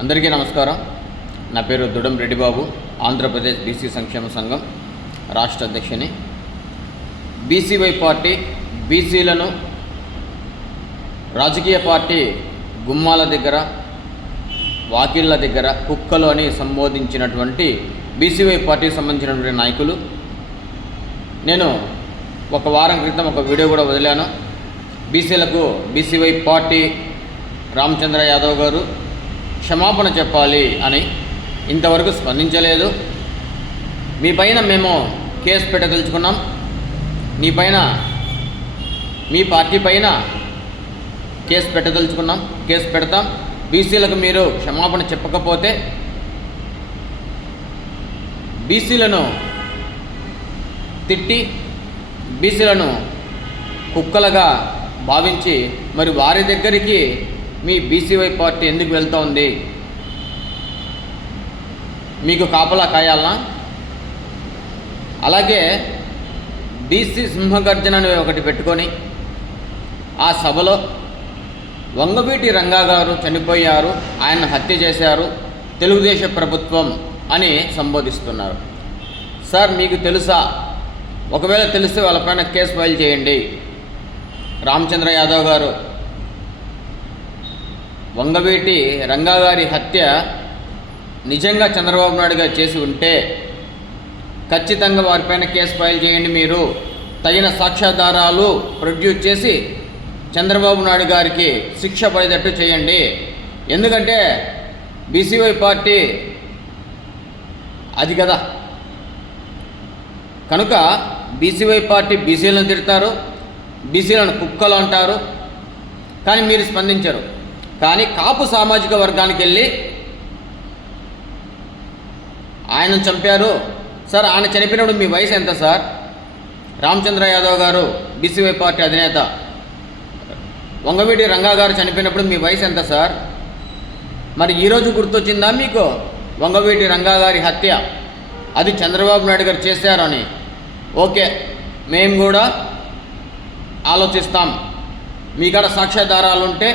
అందరికీ నమస్కారం. నా పేరు దుడం రెడ్డిబాబు, ఆంధ్రప్రదేశ్ బీసీ సంక్షేమ సంఘం రాష్ట్ర అధ్యక్షుని. బీసీవై పార్టీ బీసీలను రాజకీయ పార్టీ గుమ్మాల దగ్గర, వాకిళ్ళ దగ్గర కుక్కలు అని సంబోధించినటువంటి బీసీవై పార్టీకి సంబంధించినటువంటి నాయకులు. నేను ఒక వారం క్రితం ఒక వీడియో కూడా వదిలాను. బీసీలకు బీసీవై పార్టీ రామచంద్ర యాదవ్ గారు క్షమాపణ చెప్పాలి అని ఇంతవరకు స్పందించలేదు. మీ పైన మేము కేసు పెట్టదలుచుకున్నాం. మీ పార్టీ పైన కేసు పెట్టదలుచుకున్నాం. కేసు పెడతాం. బీసీలకు మీరు క్షమాపణ చెప్పకపోతే బీసీలను తిట్టి, బీసీలను కుక్కలుగా భావించి మరి వారి దగ్గరికి మీ బీసీవై పార్టీ ఎందుకు వెళ్తూ ఉంది? మీకు కాపలా కాయాలనా? అలాగే బీసీ సింహగర్జన అని ఒకటి పెట్టుకొని ఆ సభలో వంగవీటి రంగా గారు చనిపోయారు, ఆయన హత్య చేశారు, తెలుగుదేశం ప్రభుత్వం అని సంబోధిస్తున్నారు. సార్, మీకు తెలుసా? ఒకవేళ తెలిస్తే వాళ్ళపైన కేసు ఫైల్ చేయండి. రామచంద్ర యాదవ్ గారు వంగవీటి రంగా గారి హత్య నిజంగా చంద్రబాబు నాయుడు గారు చేసి ఉంటే ఖచ్చితంగా వారిపైన కేసు ఫైల్ చేయండి. మీరు తగిన సాక్ష్యాధారాలు ప్రొడ్యూస్ చేసి చంద్రబాబు నాయుడు గారికి శిక్ష పడేటట్టు చేయండి. ఎందుకంటే బీసీవై పార్టీ అది కదా. కనుక బీసీవై పార్టీ బీసీలను తిడతారు, బీసీలను కుక్కలు అంటారు, కానీ మీరు స్పందించరు. కానీ కాపు సామాజిక వర్గానికి వెళ్ళి ఆయనను చంపారు. సార్, ఆయన చనిపోయినప్పుడు మీ వయసు ఎంత సార్? రామచంద్ర యాదవ్ గారు బీసీవై పార్టీ అధినేత. వంగవీటి రంగా గారు చనిపోయినప్పుడు మీ వయసు ఎంత సార్? మరి ఈరోజు గుర్తొచ్చిందా మీకు వంగవీటి రంగా గారి హత్య అది చంద్రబాబు నాయుడు గారు చేశారని? ఓకే, మేము కూడా ఆలోచిస్తాం. మీ కాడ సాక్ష్యాధారాలు ఉంటే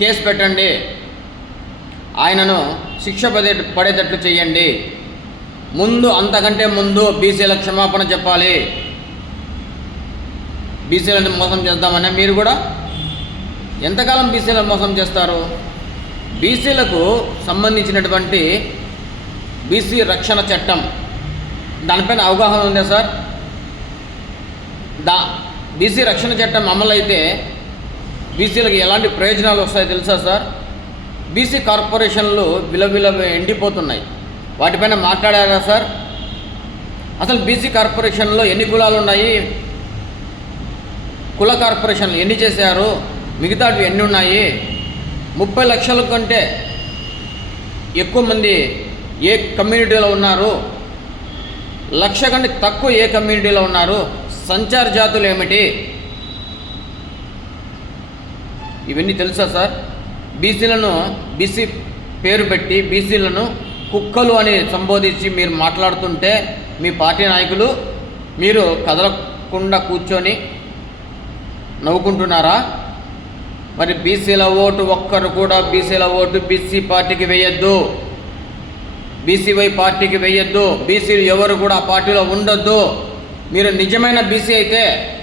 కేసు పెట్టండి, ఆయనను శిక్ష పడేటట్లు చేయండి. అంతకంటే ముందు బీసీలకు క్షమాపణ చెప్పాలి. బీసీలను మోసం చేద్దామని మీరు కూడా ఎంతకాలం బీసీలను మోసం చేస్తారు? బీసీలకు సంబంధించినటువంటి బీసీ రక్షణ చట్టం దానిపైన అవగాహన ఉందా సార్? బీసీ రక్షణ చట్టం అమలు అయితే బీసీలకు ఎలాంటి ప్రయోజనాలు వస్తాయో తెలుసా సార్? బీసీ కార్పొరేషన్లు విలవిల ఎండిపోతున్నాయి. వాటిపైన మాట్లాడారా సార్? అసలు బీసీ కార్పొరేషన్లో ఎన్ని కులాలు ఉన్నాయి? కుల కార్పొరేషన్లు ఎన్ని చేశారు? మిగతావి ఎన్ని ఉన్నాయి? 30 లక్షల కంటే ఎక్కువ మంది ఏ కమ్యూనిటీలో ఉన్నారు? 1,00,000 కంటే తక్కువ ఏ కమ్యూనిటీలో ఉన్నారు? సంచార జాతులు ఏమిటి? ఇవన్నీ తెలుసా సార్? బీసీ పేరు పెట్టి బీసీలను కుక్కలు అని సంబోధించి మీరు మాట్లాడుతుంటే మీ పార్టీ నాయకులు మీరు కదలకుండా కూర్చొని నవ్వుకుంటున్నారా? మరి బీసీల ఓటు ఒక్కరు కూడా బీసీల ఓటు బీసీ పార్టీకి వేయొద్దు, బీసీవై పార్టీకి వేయొద్దు. బీసీలు ఎవరు కూడా ఆ పార్టీలో ఉండొద్దు. మీరు నిజమైన బీసీ అయితే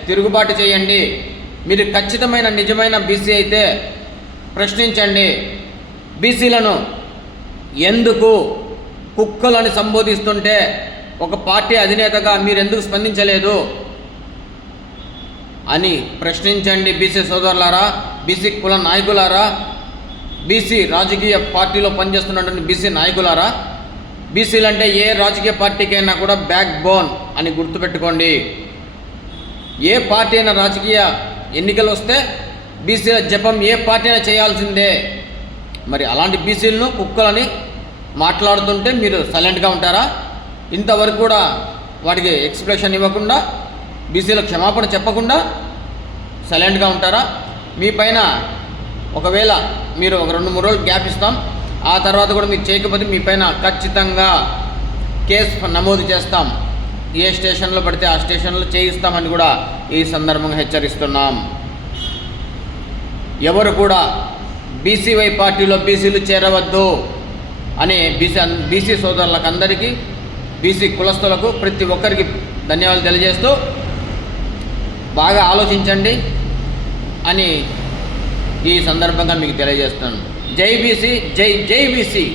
తిరుగుబాటు చేయండి. మీరు ఖచ్చితమైన నిజమైన బీసీ అయితే ప్రశ్నించండి. బీసీలను ఎందుకు కుక్కలని సంబోధిస్తుంటే ఒక పార్టీ అధినేతగా మీరు ఎందుకు స్పందించలేదు అని ప్రశ్నించండి. బీసీ సోదరులారా, బీసీ కుల నాయకులారా, బీసీ రాజకీయ పార్టీలో పనిచేస్తున్నటువంటి బీసీ నాయకులారా, బీసీలు అంటే ఏ రాజకీయ పార్టీకైనా కూడా బ్యాక్ బోన్ అని గుర్తుపెట్టుకోండి. ఏ పార్టీ అయినా రాజకీయ ఎన్నికలు వస్తే బీసీల జపం ఏ పార్టీ అయినా చేయాల్సిందే. మరి అలాంటి బీసీలను కుక్కలని మాట్లాడుతుంటే మీరు సైలెంట్గా ఉంటారా? ఇంతవరకు కూడా వాటికి ఎక్స్ప్రెషన్ ఇవ్వకుండా, బీసీలకు క్షమాపణ చెప్పకుండా సైలెంట్గా ఉంటారా? మీ పైన ఒకవేళ మీరు ఒక 2-3 రోజులు గ్యాప్ ఇస్తాం. ఆ తర్వాత కూడా మీరు చేయకపోతే మీ పైన ఖచ్చితంగా కేసు నమోదు చేస్తాం. ఏ స్టేషన్లో పడితే ఆ స్టేషన్లో చేయిస్తామని కూడా ఈ సందర్భంగా హెచ్చరిస్తున్నాం. ఎవరు కూడా బీసీవై పార్టీలో బీసీలు చేరవద్దు అని బీసీ సోదరులకు అందరికీ, బీసీ కులస్తులకు ప్రతి ఒక్కరికి ధన్యవాదాలు తెలియజేస్తూ బాగా ఆలోచించండి అని ఈ సందర్భంగా మీకు తెలియజేస్తున్నాను. జై బీసీ, జై జై బీసీ.